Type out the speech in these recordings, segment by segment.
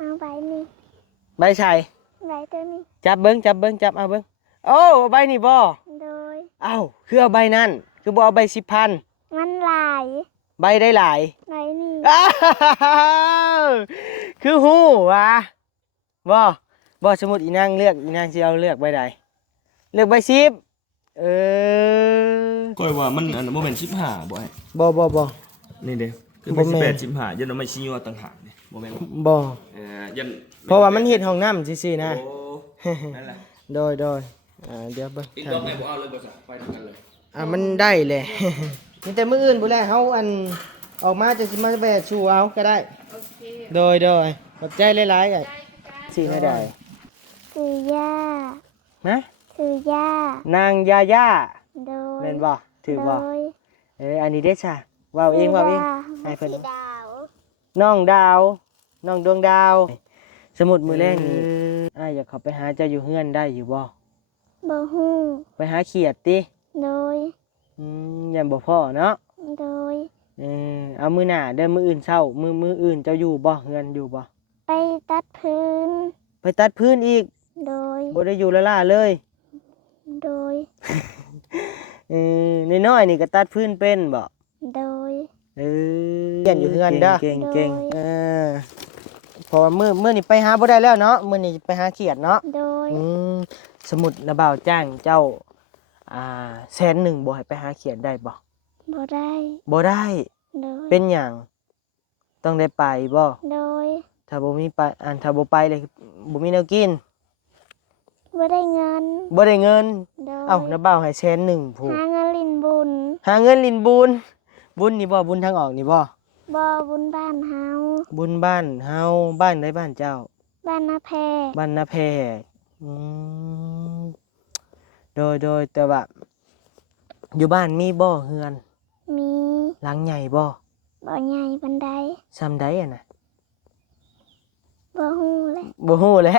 เอาใบนี่ใบชายใบตัวนี้จับเบิ้งเอาเบิ้งโอ้ใบนี่บ่โดยเอ้าคือเอาใบนั่นคือบ่เอาใบ10,000มันหลายใบได้หลาย ใบนี่อ้าวคือฮู้วะบ่สมมุติอีนางเลือกอีนางสิเอาเลือกใบใดเลือกใบ10ก้อยว่ามันอันนั้นบ่แม่น15บ่ไอ้บ่นี่เด้คือเป็น18 15ยันเอาไม่ชี้ว่าต่างหากนี่บ่แม่นบ่ยันเพราะว่ามันเฮ็ดห้องน้ำซื่อๆนะโอ้นั่นแหละโดยเดี๋ยวเบิ่งอีกดอกไหนบ่เอาเลยบ่ซะไปทำกันเลยมันได้แหละ มีแต่มื้ออื่นพุ่นแหละเฮาอันออกมาจะสิมาแบกสู่เอาก็ได้โอเคโดยขอบใจหลายๆอ่ะสิให้ได้คือย่าฮะคือย่านางยาย่าโดยแม่นบ่ถือบ่โดยอันนี้เด้จ้ะว้าเองให้เพิ่น ดาว น้องดาวน้องดวงดาวสมุดมือแรกนี้อยากเข้าไปหาเจ้าอยู่เฮือนได้อยู่บ่บ่ฮู้ไปหาเขียดติโดยยันบ่พ่อเนาะโดยเอามื้อหน้าเด้อมื้ออื่นเช้ามื้ออื่นเจ้าอยู่บ่เฮือนอยู่บ่ไปตัดพื้นไปตัดพื้นอีกโดยบ่ได้อยู่ละล่าเลยโดยน้อยๆนี่ก็ตัดพื้นเป็นบ่โดยเรียนอยู่เฮือนเด้อเก่งเพราะว่ามื้อนี้ไปหาบ่ได้แล้วเนาะมื้อนี้ไปหาเขียดเนาะโดยสมุดระบ่าวจ้างเจ้า100,000บ่ให้ไปหาเขียดได้บ่บ่ได้เป็นหยังต้องได้ไปบ่โดยถ้าบ่มีไปถ้าบ่ไปเลยบ่มีแนวกินบ่ได้เงินเอ้าระบ่าวให้100,000ผู้หาเงินลินบุญหาเงินลินบุญนี่บ่บุญทางออกนี่บ่บุญบ้านเฮาบุญบ้านเฮาบ้านใดบ้านเจ้าบ้านนาแพโดยแต่ว่าอยู่บ้านมีบ่เฮือนมีหลังใหญ่บ่ใหญ่ปานใดซำใดน่ะบ่ฮู้แหละ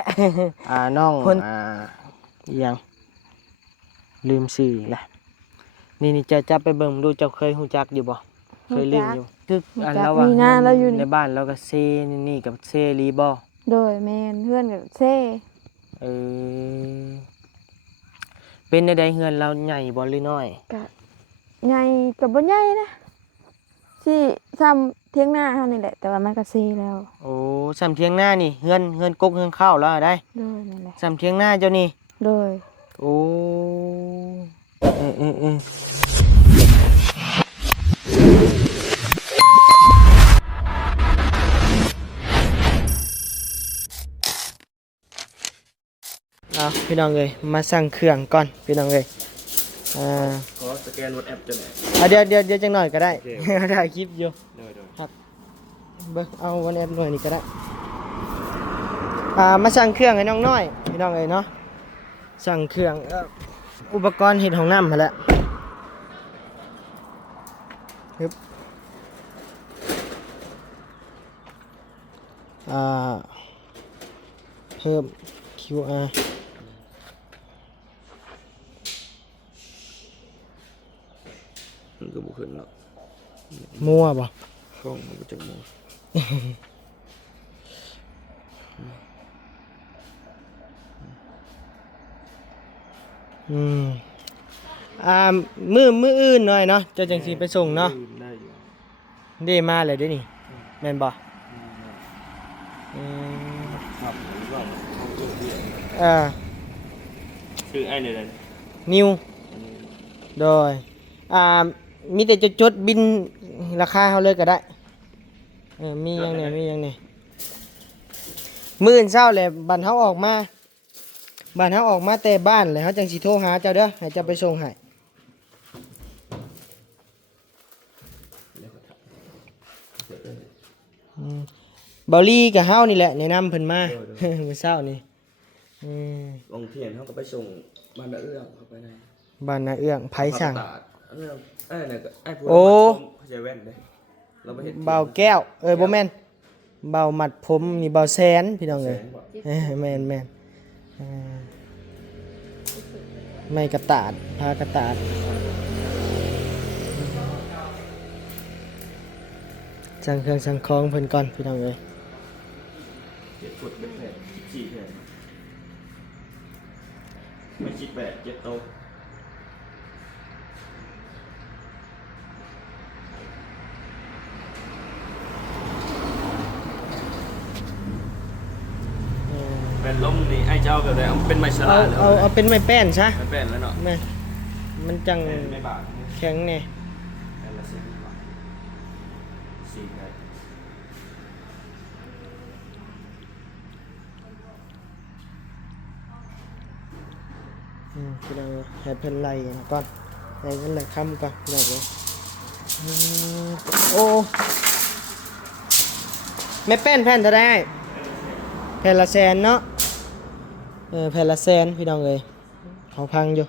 น้องยังลืมชื่อละนี่จะจับไปเบิ่งดูเจ้าเคยฮู้จักอยู่บ่เคยลืมอยู่คือเราว่าในบ้านเราก็เซนี่กับเซรีบ่โดยแม่นเฮือนกับเซเป็นใดๆเฮือนเราใหญ่บ่หรือน้อยก็ใหญ่ก็บ่ใหญ่นะสิซ้ำเถียงนาเฮานี่แหละแต่ว่ามันก็เซแล้วโอ้ซ้ำเถียงนานี่เฮือนกกเฮือนข้าวแล้วได้โดยนั่นแหละซ้ำเถียงนาเจ้านี่โดยโอ้พี่น้องเลยมาสั่งเครื่องก่อนพี่น้องเลยขอสแกนWhatsApp จังได๋เดี๋ยวจังหน่อยก็ได้ถ่ายคลิปอยู่ครับเบิ่งเอาWhatsAppหน่อยนี่ก็ได้มาสั่งเครื่องให้น้องน้อยพี่น้องเลยเนาะสั่งเครื่องอุปกรณ์เฮ็ดห้องน้ำมาแล้วครับเพิ่ม QR มันก็บ่ขึ้นแล้วมั่วบ่กล้องมันก็จะมั่วมื้ออื่นหน่อยเนาะจะจังสิไปส่งเนาะได้อยู่ได้มาเลยเด้นี่แม่นบ่ครับว่าชื่อไอ้นี่เลยนิวโดยมีแต่จดบินราคาเฮาเลยก็ได้มีอย่างนี้มื้อเช้าแหละบัดเฮาออกมาแต่บ้านแล้วเฮาจังสิโทรหาเจ้าเด้อให้เจ้าไปส่งให้เบาลี่กับเฮานี่แหละแนะนำเพิ่นมามื้อเช้านี่ลงเทียนเฮาก็ไปส่งบ้านนาเอื้องเข้าไปในบ้านนาเอื้องไผสั่งโอ้เซเว่นเด้เราไปเฮ็ดเบาแก้วบ่แม่นเบามัดผมนี่เบาแสนพี่น้องเอ้ยแม่นไม่กระตาดพากระตาดสั่งเครื่องสั่งของเพิ่นก่อนพี่น้องเอ้ย 7 ฟุตเป็นแผ่น14แผ่นไม่คิดแบบ7 โตะ เป็นล้มนี่ไอ้เจ้าแบบไหนเอาเป็นไม้ฉ เอา ลาดแล้ว เอาเป็นไม้แป้นซะ ไม่เป็นแล้วเนาะ แม่มันจัง ไม่บาท แข็งแน่ แผ่นละ10 บาท4แผ่น พี่น้องให้เพิ่นไล่นะก่อนไล่เพิ่นไล่ค้ำก่อนพี่น้องเอ้ยโอ้ไม่แป้นแผ่นเท่าได้แผ่นละแสนเนาะแผ่นละแสนพี่น้องเอ้ยเขาพังอยู่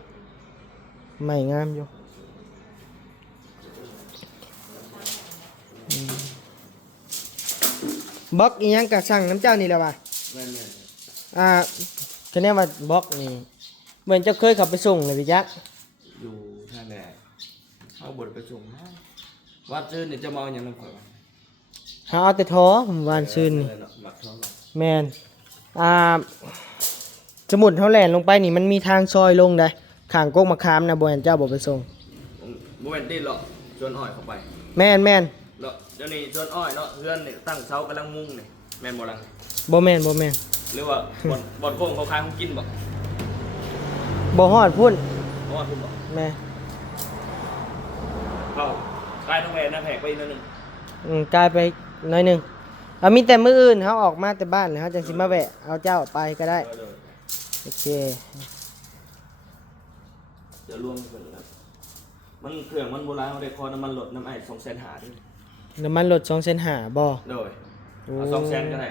ไม่งามอยู่บล็อกอีหยังกะสั่งน้ำเจ้านี่แหละว่ะ แม่น คะแนนว่าบล็อกนี่เหมือนเจ้าเคยขับไปส่งเลยพี่จัก ๆอยู่ท่าแหน่เข้าบทไปส่งนะวัดซื่นนี่จะมองอย่างนั้นข่อยวะ หาเอาแต่ท้อผมวานซื่นนี่ เนาะหมักท้องเนาะ แมนสมุดเท่าแหลนลงไปนี่มันมีทางซอยลงได้ข้างกกมะขามนะบ่เห็นเจ้าบอกไปส่ง โมเมนต์ที่เลาะชวนอ้อยเข้าไป แมนเลาะเดี๋ยวนี้ชวนอ้อยเนาะเพื่อนนี่ตั้งเสากำลังมุ่งนี่แม่นบ่ล่ะ บ่แมน หรือว่าบ่อนโค้งเขาขายของกินบ่ บ่ฮอดพุ่น เพราะว่าคุณบ่ แม่ เข้าขายทั้งแหวนนะแผกไปอีกนิดนึง กลายไปหน่อยหนึงมีแต่มื้ออื่นเฮาออกมาแต่บ้านเฮาจังสิมาแวะเอาเจ้าไปก็ได้โอเค เดี๋ยวรวมกันแล้วมันเครื่องมันโบราณเขาได้คอน้ำมันลดน้ำไอ้250,000ด้วย น้ำมันลด2เซนหาบ่ โดย โอ้ เอา200,000ก็ได้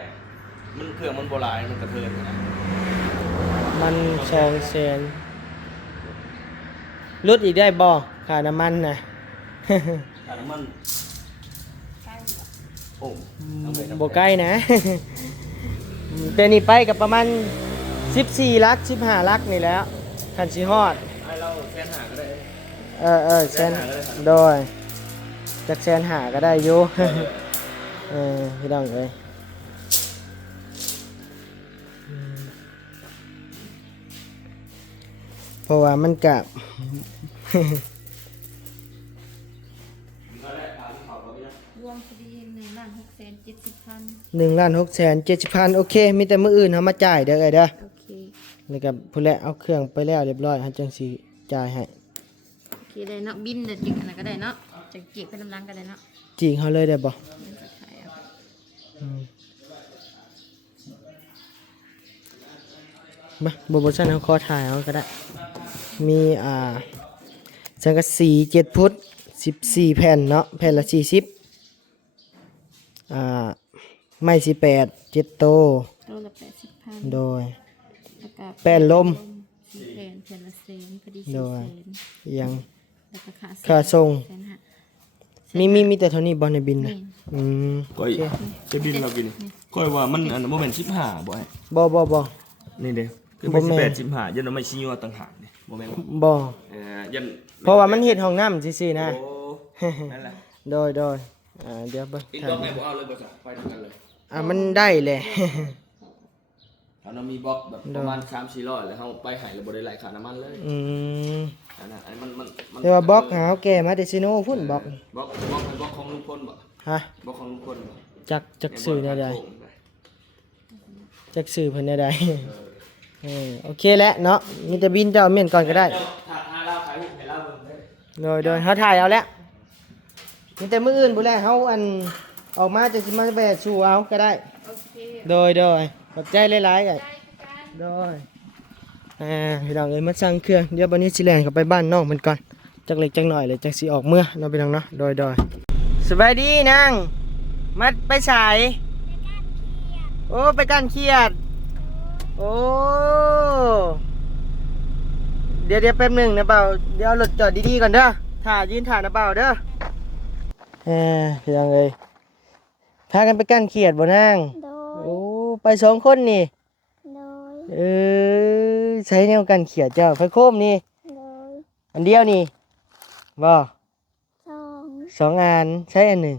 มันเครื่องมันโบราณมันกระเทินนะ มัน2เซนลดอีกได้บ่ค่าน้ำมันน่ะ แต่น้ำมันโอ้เอาไปน้ำ บ่ใกล้นะ แต่นี่ไปกับประมาณ14ลัก15ลักนี่แหล้วคันสิฮอด ไอ้เรา150,000ก็ได้ แสนโดยจากแสนหาก็ได้อยู่ พี่น้องเอ้ยเพราะว่ามันกับ รวมพอดี1,670,000 1,670,000โอเคมีแต่มื้ออื่นเฮามาจ่ายเด้อเอ้ยเด้อ โอเค แล้วก็พุ่นแหละเอาเครื่องไปแล้วเรียบร้อยเฮาจังสิจ่ายให้ โอเคได้เนาะบินเดี๋ยวจิกอันนั้นก็ได้เนาะจะเก็บไปน้ำล้างก็ได้เนาะ จริงเฮาเลยได้บ่ มันจะขายเอา บ่ซั่นเฮาขอถ่ายเอาก็ได้มีสังกะสี7ฟุต14แผ่นเนาะแผ่นละ40ไม้18 7โต โลละ80,000 โดย แล้วก็ แป้นลม สี่แผ่นละแสนพอดี โด 4 ย แสน ยัง แล้วก็ค่า ค่าส่ง แสนห้า มีแต่เท่านี้บ่ในบินนะ นี่ ก้อยจะบินเราบินก้อยว่ามันอันโมเมนต์15บ่ไอ้ บ่ นี่เด้คือ บ่ เป็น แม่น 18 15ยันเอาไม่ชี้ว่าต่างหากนี่โมเมนต์ บ่ ยัน เพราะว่ามันเฮ็ดห้องน้ำซื่อๆนะ โอ้นั่นแหละ โดยเดี๋ยวเบิ่ง อีก ถ่า ดอย กไงบ่เอาเลยบ่จ้ะไปด้วยกันเลย มันได้แหละ ถ้าเรามีบล็อกแบบประมาณ3-400แล้วเฮาไปให้แล้วบ่ได้ไหลค่าน้ำมันเลย อืม อันนั้นอันมัน แต่ว่าบล็อกหาเอาแก่มาแต่ซิโนพุ่นบล็อก บล็อกของลุงพลบ่ ฮะ บล็อกของลุงพลบ่ จักสื่อแนวใดจักสื่อเพิ่นแนวใดโอเคแล้วเนาะมีแต่บินเจ้าเม่นก่อนก็ได้ ถ้าเราขายรูปให้เราเบิ่งได้ โดยเฮาถ่ายเอาแล้วมีแต่มื้ออื่นพุ่นแหละเฮาออกมาจังสิมาแบกสู่เอาก็ได้ โอเค โดยขอบใจหลายๆกันโดยพี่น้องเอ้ยมาสั่งเครื่องเดี๋ยวบัดนี้สิแล่นเข้าไปบ้านน้องมันก่อนจักเล็กจักหน่อยเลยจังสิออกเมื่อเนาะพี่น้องเนาะโดยสบายดีนางมาไปสายโอ้ไปก้านเขียดโอ้เดี๋ยวแป๊บหนึงนะเปล่าเดี๋ยวเอารถจอดดีๆก่อนเด้อยืนถ่านะเปล่าเด้อพี่น้องเอ้ยพากันไปก้านเขียดบ่นาง โดย โอ้ไป2คนนี่ โดย ใช้แนวกันเขียดเจ้าไฟโคมนี่ โดย อันเดียวนี่บ่ สอง 2อันใช้อันหนึ่ง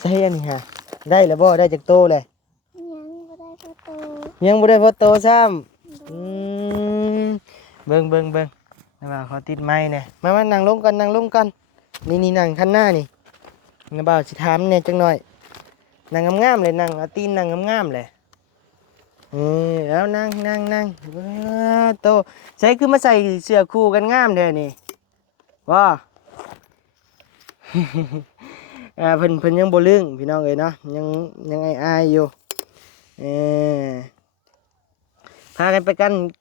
ใช้อันนี้ฮะ ได้แล้วบ่ได้จากโตเลย ยังบ่ได้พ่อโต ยังบ่ได้พอโตซ้ำ โด อื ย มเบิ่งนะบ่าวขอติดไม้แหน่มานั่งลงกันนี่นั่งข้างหน้านี่นะบ่าวสิถามแหน่จังหน่อยนั่งงามๆเลยนั่งเอาตีนนั่งงามๆเลยแล้วนั่งว้าโตใส่คือมาใส่เสื้อคู่กันงามแท้นี่ว้า เพิ่นยังบ่ลึงพี่น้องเอ้ยเนาะยังอายๆอยู่เออพากันไป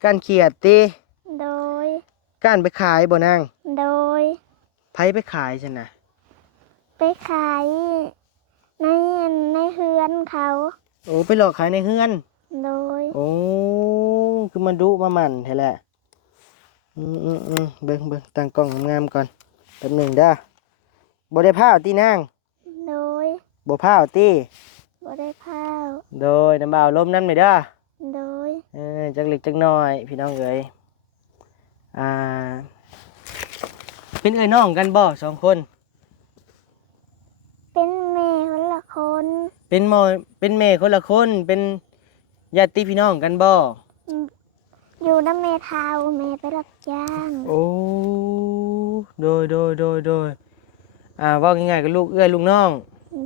กันเขียดติ โดย ก้านไปขายบ่นาง โดย ไผไปขายฉันนะ ไปขายในเฮือนเขา โอ้ไปหลอกขายในเฮือน โดย โอ้คือมันดุมามันแท้แหละเบิ่งตั้งกล้องงามๆก่อนแป๊บหนึงเด้อบ่ได้พาวตินาง โดย บ่พาวติ บ่ได้ข้าว โดยน้ำบ่าวลมน้ำหน่อยเด้อ โดย จักเล็กจักน้อยพี่น้องเอ๋ยเป็นเอ้ยน้องกันบ่สองคน เป็นแม่คนละคน เป็นแม่คนละคนเป็นญาติพี่น้องกันบ่ อยู่น้ำแม่เทาแม่ไปรับจ้าง โอ้โดยว่าง่ายๆกับลูกเอื้อยลูกน้อง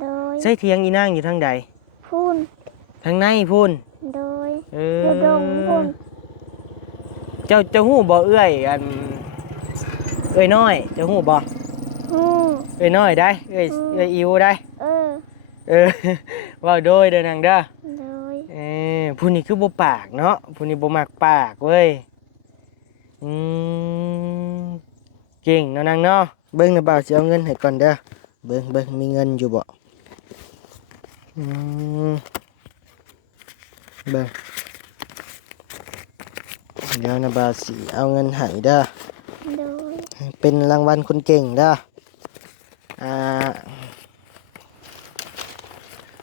โดย ใช้เถียงอีนางอยู่ทางใด พูน ทางในพุ่น โดย เอ อยู่ดงพูน เจ้าฮู้บ่เอื้อยเอ้ยน้อยเจ้าฮู้บ่ ฮู้ เอ้ยน้อยได้เอ้ยอิวได้ เออ เออ เว้าโดยเด้อนางเด้อ โดย ผู้นี้คือบ่ปากเนาะผู้นี้บ่มักปากเว้ยเก่งเนาะนางเนาะเบิ่งนะบ่าวสิเอาเงินให้ก่อนเด้อเบิ่งมีเงินอยู่บ่เบิ่งเดี๋ยวนะบ่าวสิเอาเงินให้เด้อ โดย เป็นรางวัลคนเก่งเด้อ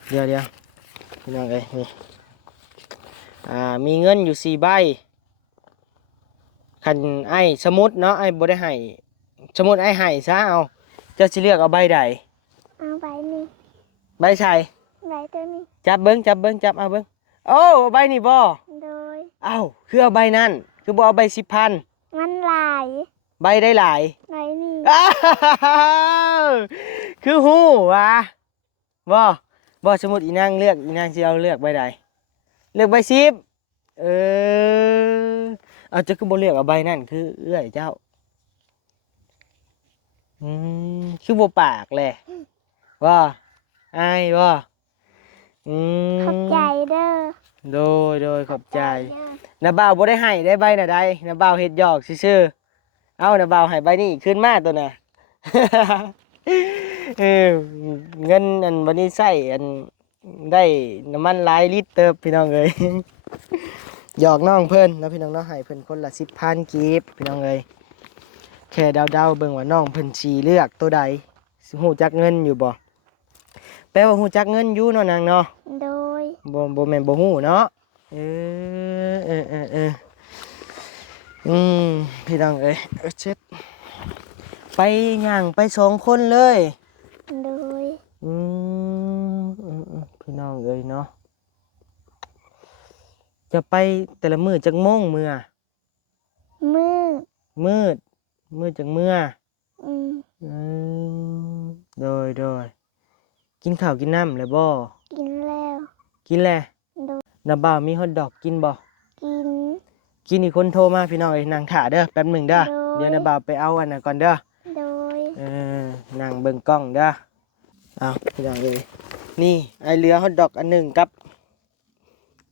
เดี๋ยวพี่น้องเอ้ยนี่มีเงินอยู่4 ใบคันไอ้สมุดเนาะไอ้บ่ได้ให้สมุดไอ้ให้ซะเอาเจ้าสิเลือกเอาใบใด เอาใบนี้ ใบใส่ ใบตัวนี้ จับเอาเบิ่งโอ้เอาใบนี่บ่ โดย เอ้าคือเอาใบนั้นคือบ่เอาใบ10,000มันหลาย ใบได้หลาย ใบนี้ อ้าวคือฮู้วะบ่สมุดอีนางเลือกอีนางสิเอาเลือกใบใดเลือกใบ10เอาจะคือบ่เลือกเอาใบนั่นคือเอื้อยเจ้าคือบ่ปากแหละว่าอายว่าขอบใจเด้อ โดยขอบใจ เด้อ น้าบ่าวบ่ได้ให้ได้ใบน่ะใดน้าบ่าวเฮ็ดหยอกซื่อๆเอาน้าบ่าวให้ใบนี้ขึ้นมาตัวน่ะ เงินอันวันนี้ใช้อันได้น้ำมันหลายลิตรเติบพี่น้องเอ้ย หยอกน้องเพิ่นแล้วพี่น้องเนาะให้เพิ่นคนละ10,000กีบพี่น้องเอ้ยแค่เดาๆเบิ่งว่าน้องเพิ่นสิเลือกตัวใดสิฮู้จักเงินอยู่บ่แปลว่าฮู้จักเงินอยู่เนาะนางเนาะ โดย บ่แม่นบ่ฮู้เนาะพี่น้องเอ้ยเช็ดไปย่างไป2 คนเลย โดย พี่น้องเอ้ยเนาะจะไปแต่ละมื้อจักโมงมื้อ มือ มืดจักมื้อ อืม โดยกินข้าวกินน้ำเลยบ่ กินแล้ว กินแหละ โดย น้ำบ่าวมีฮอทดอกกินบ่ กิน กินอีกคนโทรมาพี่น้องเอ้ยนั่งถ่าเด้อแป๊บหนึ่งเด้อ โดย เดี๋ยวน้ำบ่าวไปเอาอันนั้นก่อนเด้อ โดย นั่งเบิ่งกล้องเด้อเอาพี่น้องเอ้ยนี่ไอเรือฮอทดอกอันหนึ่งกับ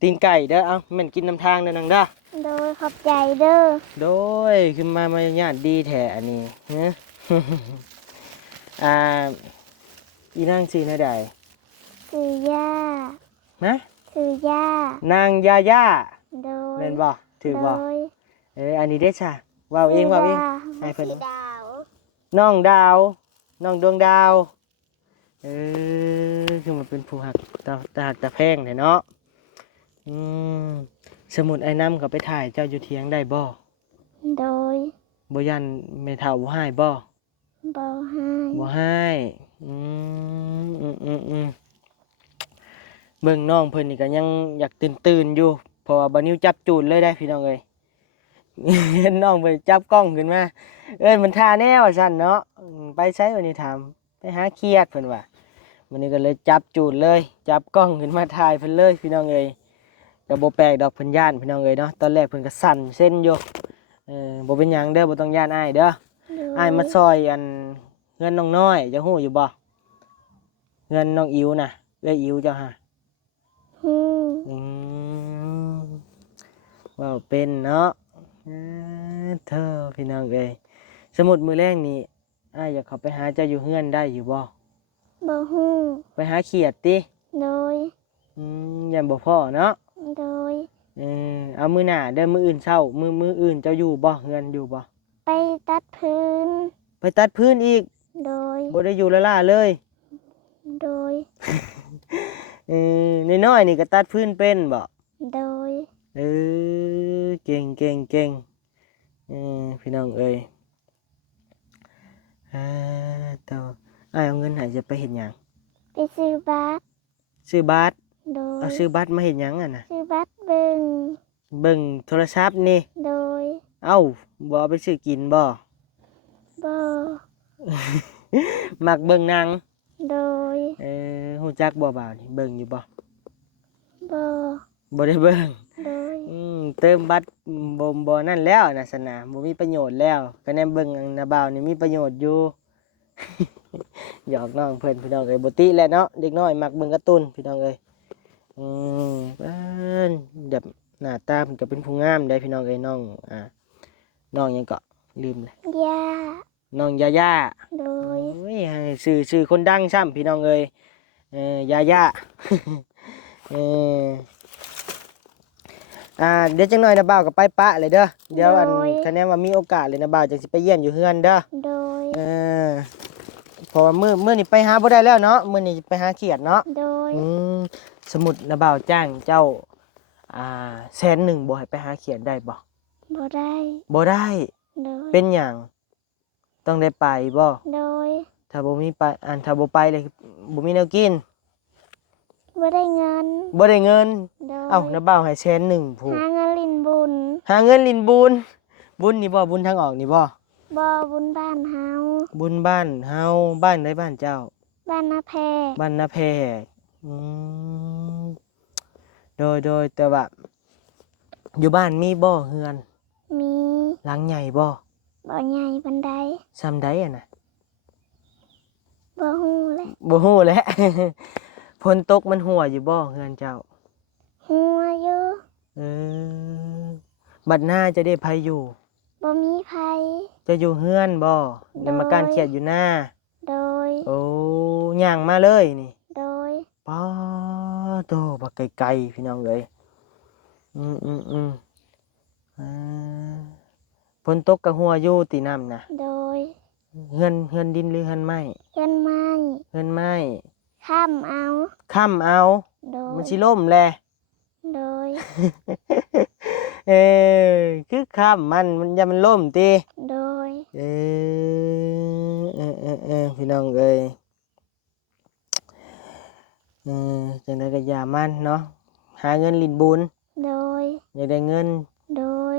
ตีนไก่เด้อเอาแม่นกินน้ำทางเด้อนางเด้อ โดยขอบใจเด้อ โดยขึ้นมาญาติดีแท้อันนี้ฮะ อีนางสีน่าใด คือย่า นะ คือย่าน างยาย่า โดย แม่นบ่ถือบ่ โดย อันนี้เด้อจ้ะว่าวเองให้เพิ่น ดาว น้องดาวน้องดวงดาวคือมันเป็นผู้หักตาหักตาแพงแท้เนาะสมุดไอ้น้ำเขาไปถ่ายเจ้าอยู่เทียงได้บ่ โดย บ่ยันแม่เฒ่าบ่ให้บ่ บ่ให้ บ่ให้ เบิ่งน้องเพิ่นนี่ก็ยังอยากตื่นอยู่เพราะว่าบ่นิ้วจับจูดเลยได้พี่น้องเอ้ย เห็นน้องไปจับกล้องขึ้นมาเอ้ยมันท่าแน่ว่าซั่นเนาะไปไสวันนี้ถามไปหาเครียดเพิ่นว่าวันนี้ก็เลยจับจูดเลยจับกล้องขึ้นมาถ่ายเพิ่นเลยพี่น้องเอ้ยก็บ่แปลกดอกเพิ่นย้านพี่น้องเอ้ยเนาะตอนแรกเพิ่นก็สั่นเส้นอยู่บ่เป็นหยังเด้อบ่ต้องย้านอ้ายเด้อ โดย อ้ายมาซอยอันเงินน้องน้อยจะฮู้อยู่บ่เงินน้องอิ๋วน่ะเอ้ยอิ๋วเจ้าฮะ ฮู้ อืมว้าวเป็นเนาะเธอพี่น้องเอ้ยสมุดมือแรกนี่อ้ายอยากเข้าไปหาเจ้าอยู่เฮือนได้อยู่บ่ บ่ฮู้ ไปหาเขียดติ โดย ยันบ่พ่อเนาะ โดย เอามือหน้าเด้อมืออื่นเช้ามืออื่นเจ้าอยู่บ่เฮือนอยู่บ่ ไปตัดพื้น ไปตัดพื้นอีก โดย บ่ได้อยู่ละล่าเลย โดย น้อยๆนี่ก็ตัดพื้นเป็นบ่ โดย เก่งพี่น้องเอ้ยต่ออ้ายเอาเงินให้จะไปเฮ็ดหยัง ไปซื้อบัตร ซื้อบัตร โดย เอาซื้อบัตรมาเฮ็ดหยังอ่ะนะ ซื้อบัตรเบิ่ง เบิ่งโทรศัพท์นี่ โดย เอ้าบ่เอาไปซื้อกินบ่ บ่ มักเบิ่งหนัง โดย ฮู้จักบ่บ่าวนี่เบิ่งอยู่บ่ บ่ บ่ได้เบิ่ง โดย เติมบัตรบ่นั่นแล้วนะสนะบ่มีประโยชน์แล้วคะแนนเบิ่งอันนะบ่าวนี่มีประโยชน์อยู่ หยอกน้องเพิ่นพี่น้องเอ้ยบ่ติแหละเนาะเด็กน้อยมักเบิ่งการ์ตูนพี่น้องเอ้ยเพิ่นแบบหน้าตาเพิ่นก็เป็นผู้งามได้พี่น้องเอ้ยน้องน้องหยังก็ลืมเลย ย่า น้องยาย่า โดย โอ้ยชื่อคนดังซ้ำพี่น้องเอ้ยยาย่า เออเดี๋ยวจังหน่อยนะบ่าวก็ไปปะเลยเด้อเดี๋ยวอันคะแนนว่ามีโอกาสเลยนะบ่าวจังสิไปเยี่ยมอยู่เฮือนเด้อ โดย เพราะว่ามื้อนี้ไปหาบ่ได้แล้วเนาะมื้อนี้ไปหาเขียดเนาะ โดย สมุดนะบ่าวจ้างเจ้า100,000บ่ให้ไปหาเขียดได้บ่ บ่ได้ บ่ได้ โดย เป็นหยังต้องได้ไปบ่ โดย ถ้าบ่มีไปถ้าบ่ไปเลยบ่มีแนวกิน บ่ได้เงิน บ่ได้เงิน โดย เอ้านะบ่าวให้100,000ผู้ หาเงินลินบุญ หาเงินลินบุญบุญนี่บ่บุญทางออกนี่บ่ บ่บุญบ้านเฮา บุญบ้านเฮาบ้านใดบ้านเจ้า บ้านนาแพ บ้านนาแพกโดยแต่ว่าอยู่บ้านมีบ่เฮือน มี หลังใหญ่บ่ บ่ใหญ่ปานใด ซ้ำใดอ่ะนะ บ่ฮู้แหละ บ่ฮู้แหละ ฝนตกมันหัวอยู่บ่เฮือนเจ้า หัวอยู่ เออบัดหน้าจะได้ไผอยู่ บ่มีไผ จะอยู่เฮือนบ่ได้มาการเขียดอยู่หน้า โดย โอ้ย่างมาเลยนี่ โดย ป้าโตบักไกลๆพี่น้องเอ้ยอ่าฝนตกกับหัวอยู่ตีน้ำนะ โดย เฮือนดินหรือเฮือนไม้ เงินไม้ เฮือนไม้ ข้ามเอา ค้ำเอา โดย มันสิล่มแล โดย เอคือค้ำมันอย่ามันล่มติ โดย พี่น้องเอ้ยจังได๋ก็อย่ามันเนาะหาเงินลิ้นบุญ โดย อยากได้เงิน โดย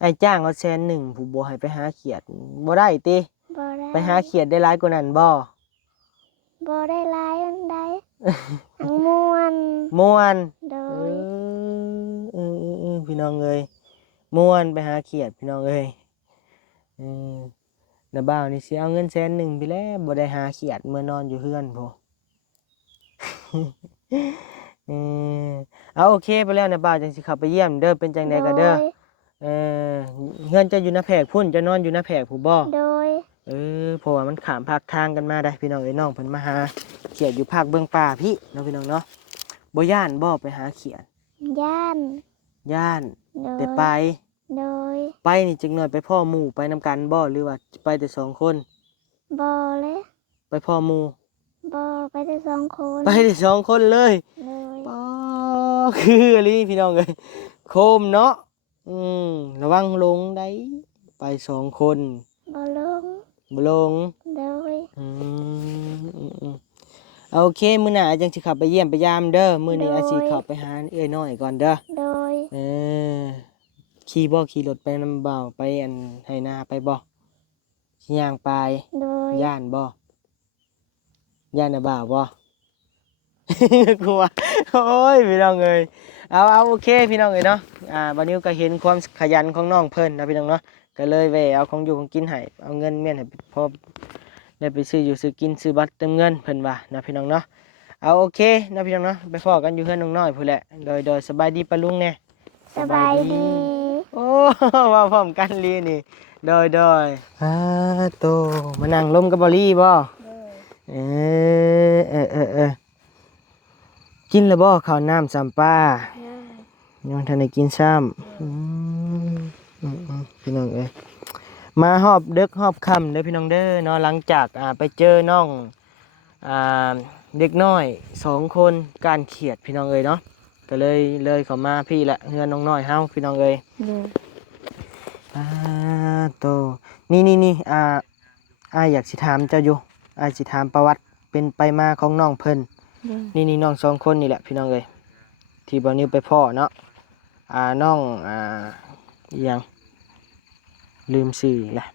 ไอ้จ้างเอา100,000ผู้บ่ให้ไปหาเขียดบ่ได้ติ บ่ได้ ไปหาเขียดได้หลายกว่านั้นบ่ บ่ได้หลายอันใด ทั้งม่วน ม่วน โด พี่น้องเอ้ยม่วนไปหาเขียดพี่น้องเอ้ยน้าบ่าวนี่สิเอาเงิน100,000ไปแล้วบ่ได้หาเขียดเมื่อนอนอยู่เฮือนพุ เอาโอเคไปแล้วน้าบ่าวจังสิเข้าไปเยี่ยมเด้อเป็นจังไดก็เด้อ เเฮือนเจะอยู่นาแพรกพุ่นเจะนอนอยู่นาแพรกผู้บ่ โดย เพราะว่ามันขามภาคทางกันมาได้พี่น้องไอ้น้องเพิ่นมาหาเขียดอยู่ภาคเบื้องป่าพี่เนาะพี่น้องเนาะบ่ย่านบ่ไปหาเขียด ย่าน ย่าน โดย แต่ไป โดย ไปนี่จึงหน่อยไปพ่อหมู่ไปนำกันบ่หรือว่าไปแต่2 คน บ่เลย ไปพ่อหมู่ บ่ไปแต่2 คน ไปแต่2 คนเลย โดย ป้อคืออะไรพี่น้องเอ้ยโคมเนาะระวังหลงได้ไป2 คน บ่ลง บ่หลง โดย อืม โอเคมื้อหน้าจังสิเขับไปเยี่ยมไปยามเด้อมื้อนี้ โดย อาสิเข้าไปหาเอ้อยน้อยก่อนเด้อ โดย เออขี่รถไปนำบ่าวไปอันไหนาไปบ่สิย่างไป โดย ย่านบ่ย่านน่ะบ่าวบ่ กลัวโอ้ยพี่น้องเอ้ยเอาโอเคพี่น้องเอ้ยเนาะบัดนี้ก็เห็นความขยันของน้องเพิ่นนะพี่น้องเนาะก็เลยแวะเอาของอยู่ของกินให้เอาเงินเมียนให้พอได้ไปซื้ออยู่ซื้อกินซื้อบัตรเติมเงินเพิ่นว่านะพี่น้องเนาะเอาโอเคนะพี่น้องเนาะไปพ้อกันอยู่เฮือนน้องน้อยพุ่นแหละโดยสบายดีปะลุงแน่ สบายดี โอ้ ว่าพร้อมกันลีนี่โดยโตมานั่งลมกับบอลี่บ่เออกินแล้วบ่ข้าวน้ำสามป้ายังทันได้กินซ้ำพี่น้องเอ้ยมาหอบดึกหอบค่ำเด้อพี่น้องเด้อเนาะหลังจากไปเจอน้องเด็กน้อย2 คนการเขียดพี่น้องเอ้ยเนาะก็เลยเข้ามาพี่ละเฮือนน้องน้อยเฮาพี่น้องเอ้ย โดย โตนี่อยากสิถามเจ้าอยู่สิถามประวัติเป็นไปมาของน้องเพิ่น โดย นี่น้อง2 คนนี่แหละพี่น้องเอ้ยที่บ่าวนิวไปพ่อเนาะน้องอิหยังลืมชื่อแหละ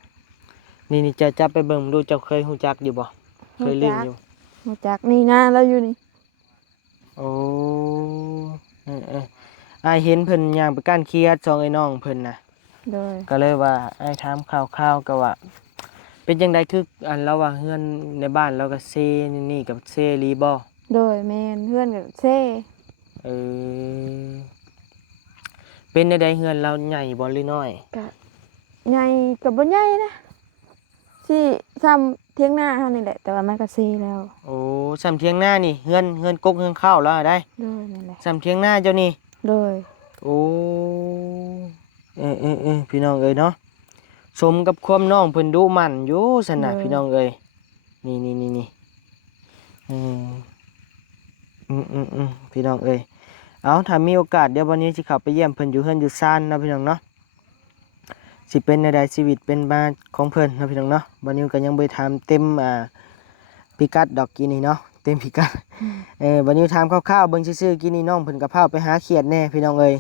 นี่จะจับไปเบิ่งดูเจ้าเคยฮู้จักอยู่บ่เคยลืมอยู่ มาจากนี่นะเราอยู่นี่ โอ้เห็นเพิ่นย่างไปก้านเคียด2ไอ้น้องเพิ่นน่ะ โดย ก็เลยว่าถามข่าวๆก็ว่า เป็นจังไดคืออันเราว่าเฮือนในบ้านเราก็เซนี่กับเซรีบ่ โดยแมนเพื่อนกับเซ่ เออเป็นในใดเฮือนเราใหญ่บ่หรือน้อย กับใหญ่กับบ่ใหญ่นะที่ทำเที่ยงหน้าเฮานี่แหละแต่ว่ามันก็เซ่แล้ว โอ้สำเทียงหน้านี่เฮือนกกเฮือนข้าวแล้วได้ โดยนั่นแหละ สำเทียงหน้าเจ้านี่ โดย โอ้พี่น้องเอ้ยเนาะสมกับความน้องเพิ่นดุมันอยู่ซั่นน่ะพี่น้องเอ้ยนี่พี่น้องเอ้ยเอาถ้ามีโอกาสเดี๋ยววันนี้สิเข้าไปเยี่ยมเพิ่นอยู่เฮือนอยู่ซ่านเนาะพี่น้องเนาะสิเป็นในใดชีวิตเป็นมาของเพิ่นเนาะพี่น้องเนาะวันนี้ก็ยังบ่ได้ถามเต็มพิกัดดอกกินนี่เนาะเต็มพิกัดวันนี้ถามคร่าวๆเบิ่งซื่อๆกินนี่น้องเพิ่นก็พาไปหาเขียดแน่พี่น้องเอ้ย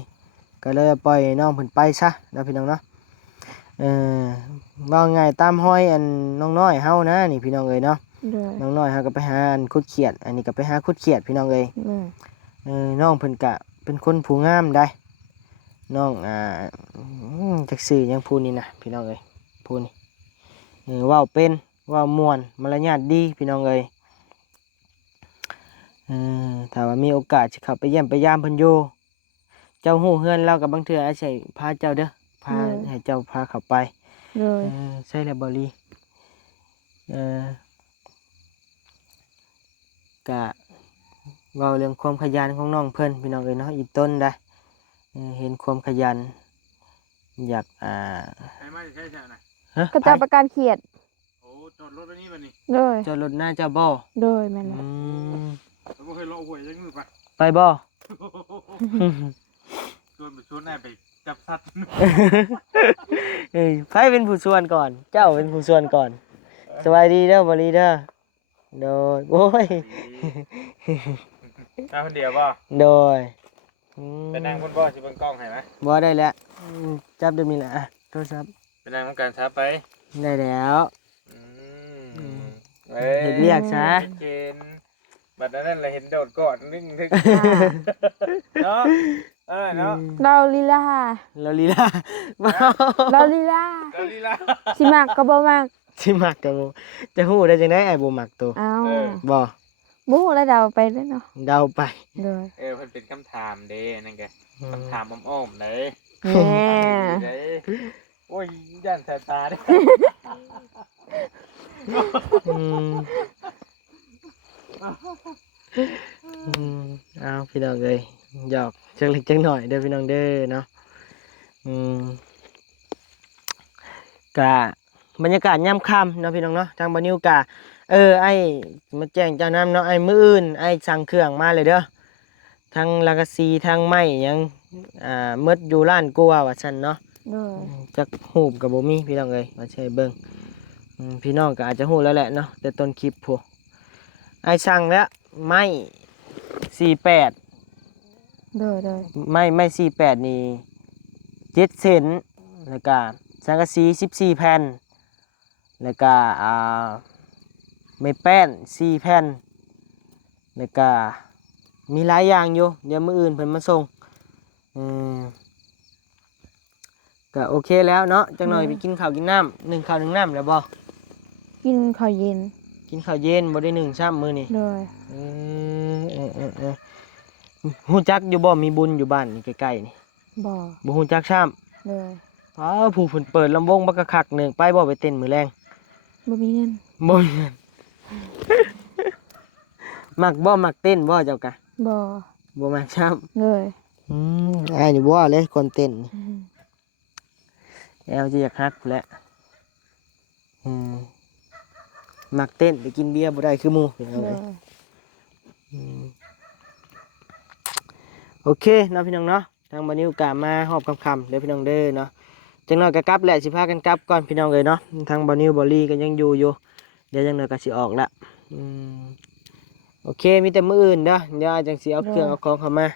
ก็เลยปล่อยน้องเพิ่นไปซะเนาะพี่น้องเนาะว่าไงตามห้อยอันน้องน้อยเฮานะนี่พี่น้องเอ้ยเนาะ โดย น้องน้อยเฮาก็ไปหาอันคุดเขียดอันนี้ก็ไปหาคุดเขียดพี่น้องเอ้ย โดย น้องเพิ่นก็เป็นคนผู้งามได้น้องจักชื่อหยังผู้นี่นะพี่น้องเอ้ยผู้นี่เว้าเป็นเว้าม่วนมารยาทดีพี่น้องเอ้ยถ้าว่ามีโอกาสสิเข้าไปเยี่ยมไปยามเพิ่นอยู่เจ้าฮู้เฮือนเราก็บางเทื่ออาจสิพาเจ้าเด้อพาให้เจ้าพาเข้าไป โดย ใช่แล้วบอลีกะเว้าเรื่องความขยันของน้องเพิ่นพี่น้องเอ้ยเนาะอีต้นได้เห็นความขยันอยากใช่ไหมใช่ใช่ไหม ก็จะประกันเขียด โอ้จอดรถไปนี่บัดนี้ โดย จอดรถหน้าเจ้าบ่ โดยแม่นแหละ แล้วก็เคยรอหวยยังมือปะ ไปบ่ ชวนไปชวนแน่ไปจับสัตว์ ไผเป็นผู้ส่วนก่อน เจ้าเป็นผู้ส่วนก่อนสวัสดีเด้อบอลีเด้อโดยโอ้ย นั่งคนเดียวป่ะ โดย ไปนั่งบนบ่อสิบนกล้องเห็นไหม บ่ได้แล้วจับเดี๋ยวนี้แหละโทรศัพท์ ไปนั่งต้องการช้าไป ได้แล้ว เฮ้ เฮ็ดเวียกซะ เกณฑ์บัดนั้นแหละเห็นโดดกอดนึงทึกเนาะเนาะ เราลีลา เราลีลาบ่ เราลีลา เกาหลีละ สิมักก็บ่มัก สิมักกับบ่จะฮู้ได้จังได๋ไอ้บ่มักตัว เอ้า บ่ บ่ฮู้แล้วเดาไปเด้อเนาะ เดาไป โดย มันเป็นคำถามเด้นั่นแกคำถามอ้อมๆเลย แหม่ โอ้ยย่านสายตาเด้ อืมเอาพี่น้องเอ้ยหยอกจักเล็กจักหน่อยเด้อพี่น้องเด้อเนาะกะบรรยากาศยามค่ำเนาะพี่น้องเนาะทางบ่นิวกะไอ้มาแจ้งเจ้าน้ำเนาะไอ้มื้ออื่นไอ้สั่งเครื่องมาเลยเด้อทั้งลังกะซีทั้งไม้หยังหมดอยู่ร้านกลัวว่าซั่นเนาะ โดย จักหูบกับบ่มีพี่น้องเอ้ยมาใช้เบิ่งพี่น้องก็อาจจะฮู้แล้วแหละเนาะแต่ต้นคลิปพวกไอ้สั่งแล้ว ไม้48โดยไม้48นี่7เซนแล้วก็สังกะสี14แผ่นแล้วก็ไม้แป้น4แผ่นแล้วก็มีหลายอย่างอยู่เดี๋ยวมื้ออื่นเพิ่นมาส่งก็โอเคแล้วเนาะจังหน่อยไปกินข้าวกินน้ำนึ่งข้าวนึ่งน้ำแล้วบ่ กินข้าวเย็น กินข้าวเย็นบ่ได้นึ่งซ้ำมื้อนี้ โดย ฮู้จักอยู่บ่มีบุญอยู่บ้านนี่ใกล้ๆนี่ บ่ บ่ฮู้จักซ้ำ โดย ผู้เพิ่นเปิดลำวงบักคักๆหนึงไปบ่ไปเต้นมื้อแรง บ่มีเงิน บ่มีเงิน มักเต้นบ่เจ้ากะ บ่ บ่มักซ้ำ เลย อ้ายนี่บ่เลยคนเต้น อืม แอวสิอยากฮักพู้นแหละมักเต้นไปกินเบียร์บ่ได้คือหมู่พี่น้อง โด เอ้ ย ยโอเคเนาะพี่น้องเนาะทางบัดนี้กะมาฮอบค่ำๆเด้อพี่น้องเด้อเนาะจังน้อยก็กลับแหละสิพากันกลับก่อนพี่น้องเอ้ยเนาะทางบัดนี้บ่ลีก็ยังอยู่เดี๋ยวจังน้อยก็สิออกละโอเคมีแต่มื้ออื่นเด้อเดี๋ยวอาจังสิเอาเครื่องเอาของเข้ามา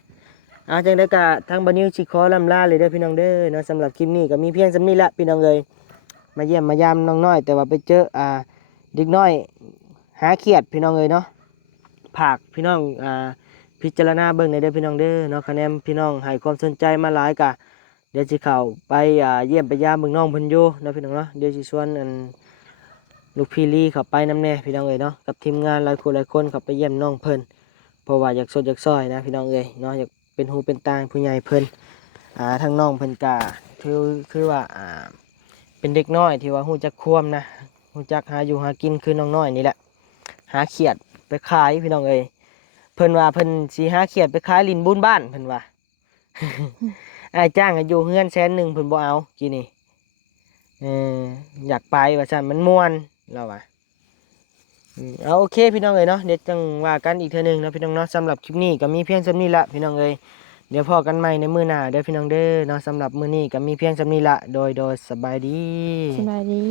จังได๋ก็ทางบัดนี้สิขอล่ำลาเลยเด้อพี่น้องเด้อเนาะสำหรับคลิปนี้ก็มีเพียงส่ำนี้ละพี่น้องเอ้ยมาเยี่ยมมายามน้องน้อยแต่ว่าไปเจอเด็กน้อยหาเขียดพี่น้องเอ้ยเนาะผากพี่น้องพิจารณาเบิ่งในเด้อพี่น้องเด้อเนาะคะแนนพี่น้องให้ความสนใจมาหลายกะเดี๋ยวสิเข้าไปเยี่ยมไปยามเบิ่งน้องเพิ่นอยู่เนาะพี่น้องเนาะเดี๋ยวสิชวนลูกพี่ลีเข้าไปนำแน่พี่น้องเอ้ยเนาะกับทีมงานหลายคนเข้าไปเยี่ยมน้องเพิ่นเพราะว่าอยากสดอยากซอยนะพี่น้องเอ้ยเนาะอยากเป็นหูเป็นตาผู้ใหญ่เพิ่นทางน้องเพิ่นกะคือว่าเป็นเด็กน้อยที่ว่าฮู้จักควมนะฮู้จักหาอยู่หากินคือน้องน้อยนี่แหละหาเขียดไปขายพี่น้องเอ้ยเพิ่นว่าเพิ่นสิหาเขียดไปขายลินบุญบ้านเพิ่นว่า อ้ายจ้างให้อยู่เฮือน100,000เพิ่นบ่เอากี่นี่อยากไปว่าซั่นมันม่วนเราว่าเอาโอเคพี่น้องเอ้ยเนาะเดี๋ยวจังว่ากันอีกเทื่อนึงเนาะพี่น้องเนาะสำหรับคลิปนี้ก็มีเพียงส่ำนี้ละพี่น้องเอ้ยเดี๋ยวพอกันใหม่ในมื้อหน้าเด้อพี่น้องเด้อเนาะสำหรับมื้อนี้ก็มีเพียงส่ำนี้ละโดยสบายดี สบายดี